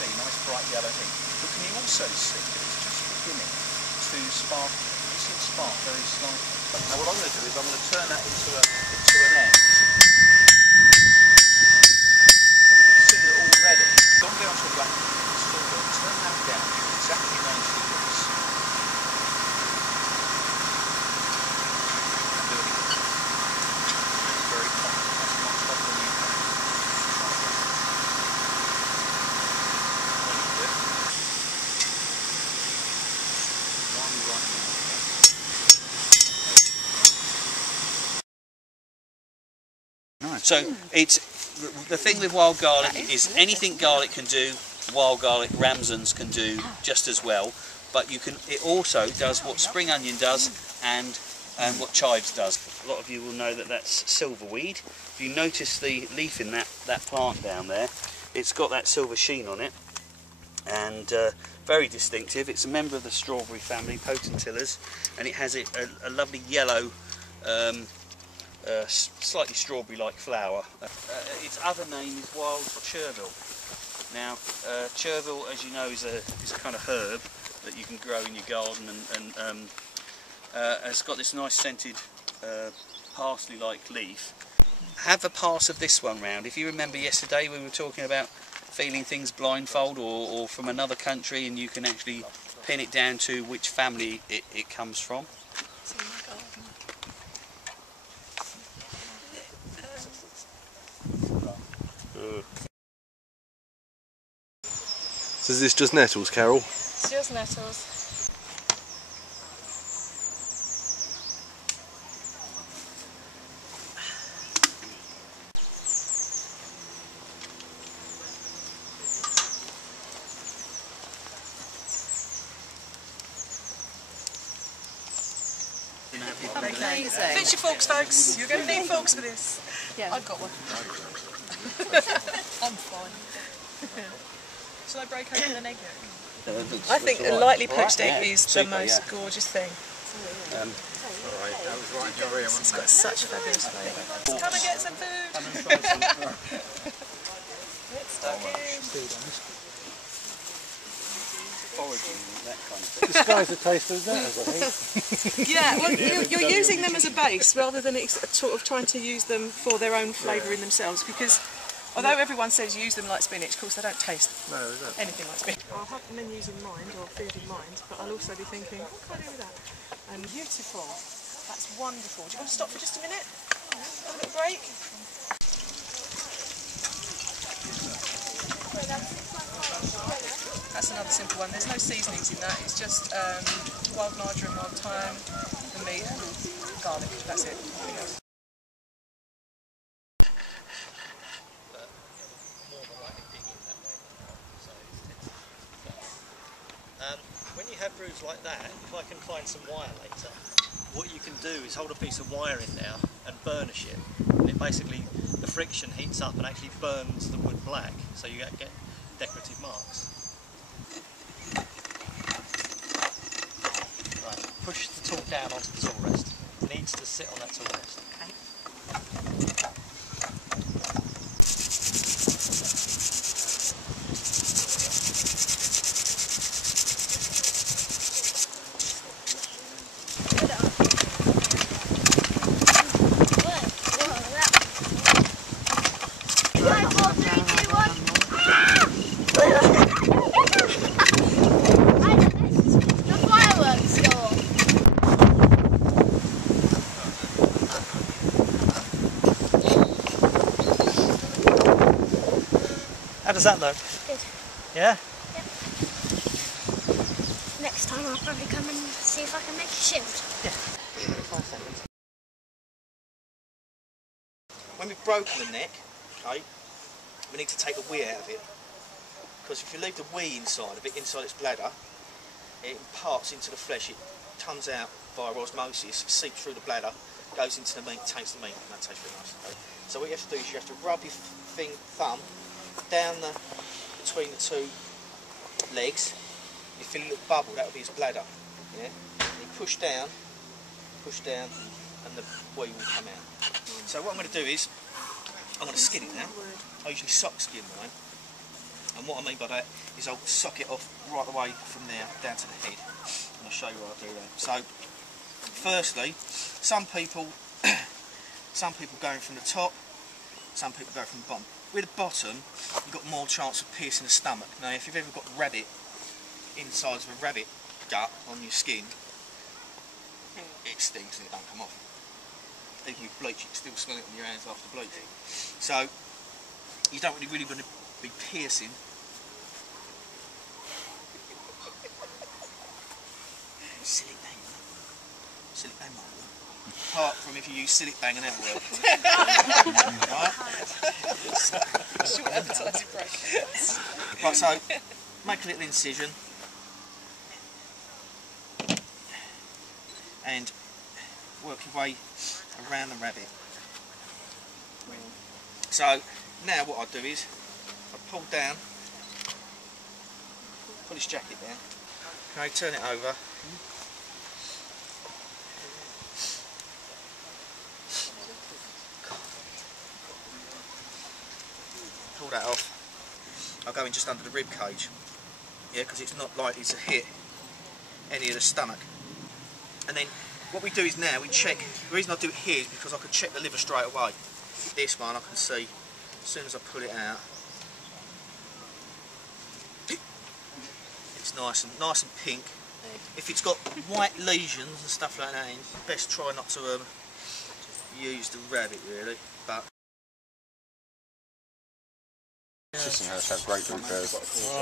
see, nice bright yellow heat. But can you also see that it's just beginning to spark? You see it spark very slightly. Now what I'm going to do is I'm going to turn that into an end. And you can see that already. Gone down to a black silver. Turn that down to exactly 90 degrees. And do it again. Very hot. That's much hotter than you can. So it's the thing with wild garlic is anything garlic can do, wild garlic ramsons can do just as well. But it also does what spring onion does and what chives does. A lot of you will know that that's silverweed. If you notice the leaf in that plant down there, it's got that silver sheen on it, and very distinctive. It's a member of the strawberry family, potentillas, and it has a lovely yellow. Slightly strawberry-like flower. Its other name is wild chervil. Now, chervil, as you know, is a kind of herb that you can grow in your garden, and has got this nice scented parsley-like leaf. Have a pass of this one round. If you remember yesterday, we were talking about feeling things blindfold or from another country, and you can actually pin it down to which family it comes from. So is this just nettles, Carol? It's just nettles. Amazing. Fix your forks, folks. You're going to need forks for this. Yeah. I've got one. I'm fine. Shall I break open an egg yolk? I think a lightly poached egg is the most gorgeous thing. It's got such fabulous flavour. Come and get some food. It's stuck in. Disguise the taste of that, I think. Yeah, well, you're using them as a base rather than sort of trying to use them for their own flavour in themselves, because although everyone says use them like spinach, of course they don't taste anything like spinach. I'll have menus in mind, or food in mind, but I'll also be thinking, what can I do with that? And beautiful. That's wonderful. Do you want to stop for just a minute? Have a little break? That's another simple one. There's no seasonings in that. It's just wild marjoram, wild thyme, the meat, garlic. That's it. Nothing else. When you have brews like that, if I can find some wire later, what you can do is hold a piece of wire in there and burnish it. And it basically, the friction heats up and actually burns the wood black, so you get decorative marks. Right, push the tool down onto the tool rest. It needs to sit on that tool rest. Okay. How does that look? Good. Yeah? Yep. Next time I'll probably come and see if I can make a shield. Yeah. 5 seconds. When we've broken the neck, okay, we need to take the wee out of it. Because if you leave the wee inside of it, inside its bladder, it imparts into the flesh, it comes out via osmosis, seeps through the bladder, goes into the meat, tastes the meat, and that tastes really nice. Okay? So what you have to do is you have to rub your thumb down between the two legs. You feel a little bubble, that will be his bladder. Yeah? And you push down, and the wee will come out. So what I'm going to do is, I'm going to skin it now. I usually sock skin mine. And what I mean by that is I'll sock it off right away from there down to the head. And I'll show you how I do that. So, firstly, some people going from the top, some people go from the bottom. With the bottom, you've got more chance of piercing the stomach. Now, if you've ever got rabbit, insides of a rabbit gut on your skin, it stinks and it don't come off. Even with bleach, you can still smell it on your hands after bleaching. So, you don't really want to be piercing. Silly bang, silly bang, apart from if you use silly bang and that'll work. Right? Short advertising break. Right, so make a little incision and work your way around the rabbit. So now what I do is I pull down, pull his jacket down, okay, turn it over. Pull that off. I'll go in just under the rib cage, yeah, because it's not likely to hit any of the stomach. And then what we do is now we check. The reason I do it here is because I can check the liver straight away. This one I can see as soon as I pull it out. It's nice and pink. If it's got white lesions and stuff like that, best try not to use the rabbit really. But System has had great root bears.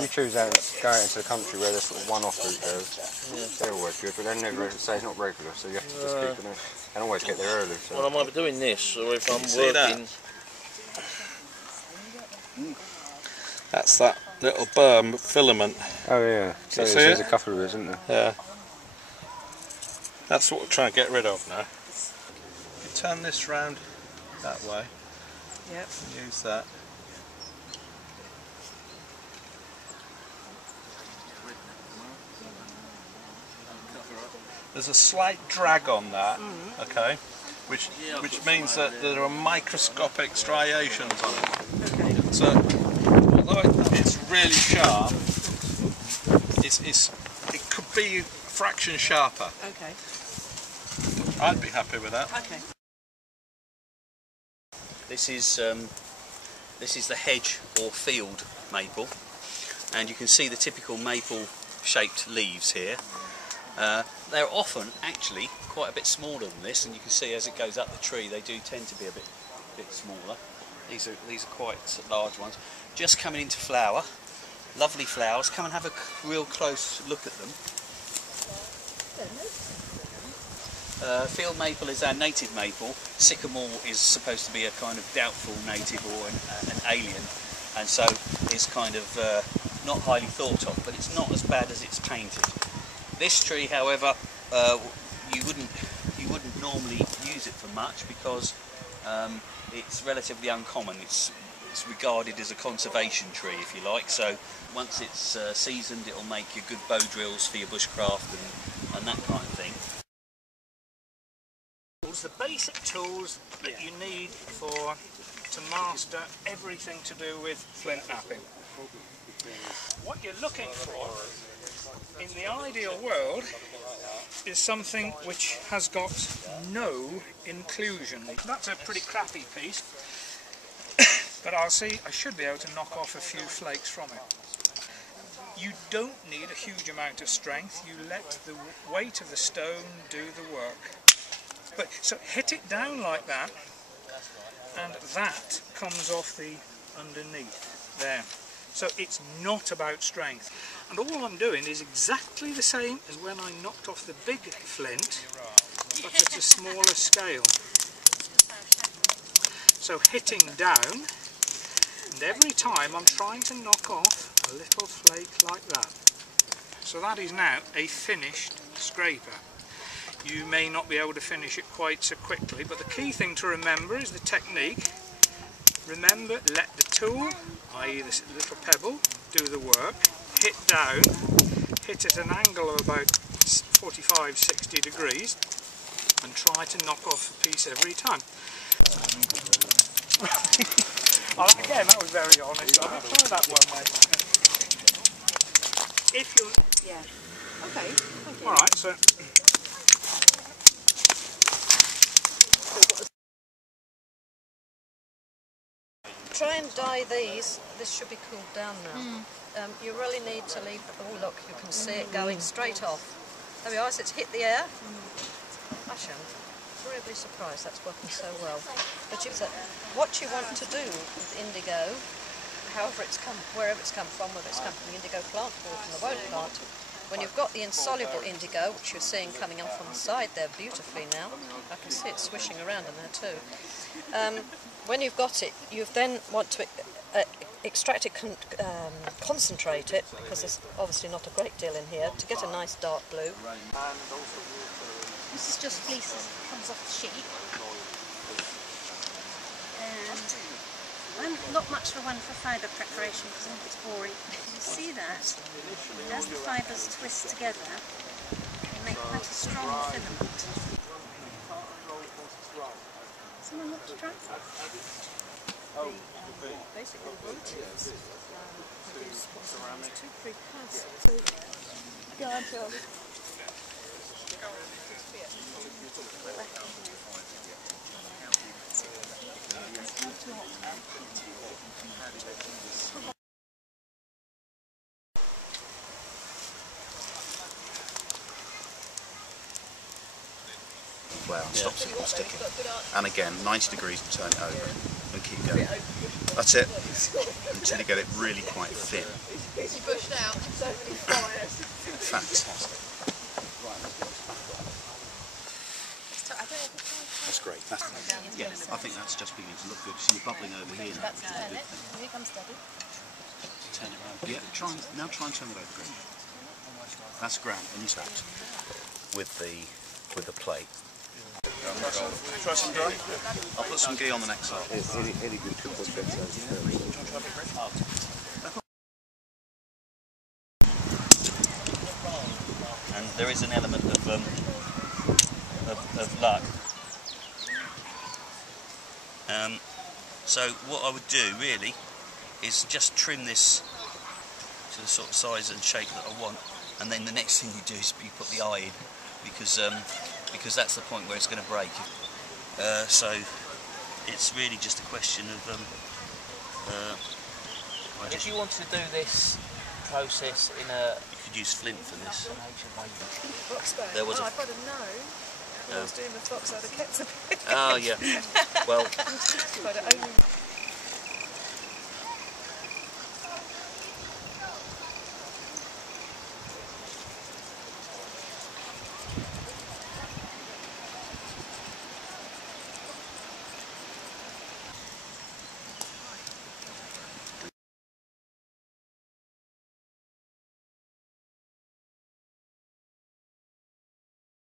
You choose out go out into the country where there's sort of one-off root bears. They're always good, but they're never say it's not regular, so you have to just keep them in and always get there early. So. Well, I might be doing this, or if I'm working. That's that little berm filament. Oh yeah, so there's a couple of those, isn't there? Yeah. That's what we're trying to get rid of now. You turn this round that way. Yep. Use that. There's a slight drag on that, okay, which means that there are microscopic striations on it. Okay. So, although it's really sharp, it could be a fraction sharper. Okay. I'd be happy with that. Okay. This is the hedge or field maple, and you can see the typical maple shaped leaves here. They're often actually quite a bit smaller than this, and you can see as it goes up the tree they do tend to be a bit smaller. These are quite large ones. Just coming into flower, lovely flowers. Come and have a real close look at them. Field maple is our native maple. Sycamore is supposed to be a kind of doubtful native or an alien, and so it's kind of not highly thought of, but it's not as bad as it's painted. This tree, however, you wouldn't normally use it for much because it's relatively uncommon. It's regarded as a conservation tree, if you like. So once it's seasoned, it'll make you good bow drills for your bushcraft and that kind of thing. The basic tools that you need to master everything to do with flint knapping. What you're looking for in the ideal world is something which has got no inclusion. That's a pretty crappy piece, but I should be able to knock off a few flakes from it. You don't need a huge amount of strength. You let the weight of the stone do the work. But so hit it down like that, and that comes off the underneath there. So it's not about strength. And all I'm doing is exactly the same as when I knocked off the big flint, but at a smaller scale. So hitting down, and every time I'm trying to knock off a little flake like that. So that is now a finished scraper. You may not be able to finish it quite so quickly, but the key thing to remember is the technique. Remember, let the tool, i.e. this little pebble, do the work. Hit down, hit at an angle of about 45-60 degrees, and try to knock off a piece every time. Again, that was very honest. I'll try that one, mate. if you... Yeah. Okay, thank you. Alright, so... Try and dye these. This should be cooled down now. You really need to leave... Oh look, you can see it going straight off. There we are, so it's hit the air. Gosh, I'm agreeably surprised that's working so well. But what you want to do with indigo, however it's come, wherever it's come from, whether it's come from the indigo plant or from the woad plant, when you've got the insoluble indigo, which you're seeing coming up on the side there beautifully now, I can see it swishing around in there too. When you've got it, you then want to extract it, concentrate it, because there's obviously not a great deal in here, to get a nice dark blue. This is just fleece as it comes off the sheet. And I'm not much for one for fibre preparation because I think it's boring. You see that? As the fibres twist together, they make quite a strong filament. Someone want to try? Basically, the motifs produce two precursors. So, go on, Phil. Flour and stops it from sticking. And again, 90 degrees and turn it over and keep going. That's it, until you get it really quite thin. Fantastic. That's great. Yeah, I think that's just beginning to look good. See, you're bubbling over here now, which is a good thing. Here comes Daddy. Turn it around. Yeah, try and turn it over, Greg. That's grand, and you start with the plate. Try some dry. I'll put some ghee on the next side. And there is an element of luck. So what I would do really is just trim this to the sort of size and shape that I want, and then the next thing you do is you put the eye in, because that's the point where it's going to break. So it's really just a question of if you wanted to do this process in a... You could use flint for this. Foxbone. There was I've got to know. I was doing the fox, I'd have kept a bit. Oh yeah. Well. But only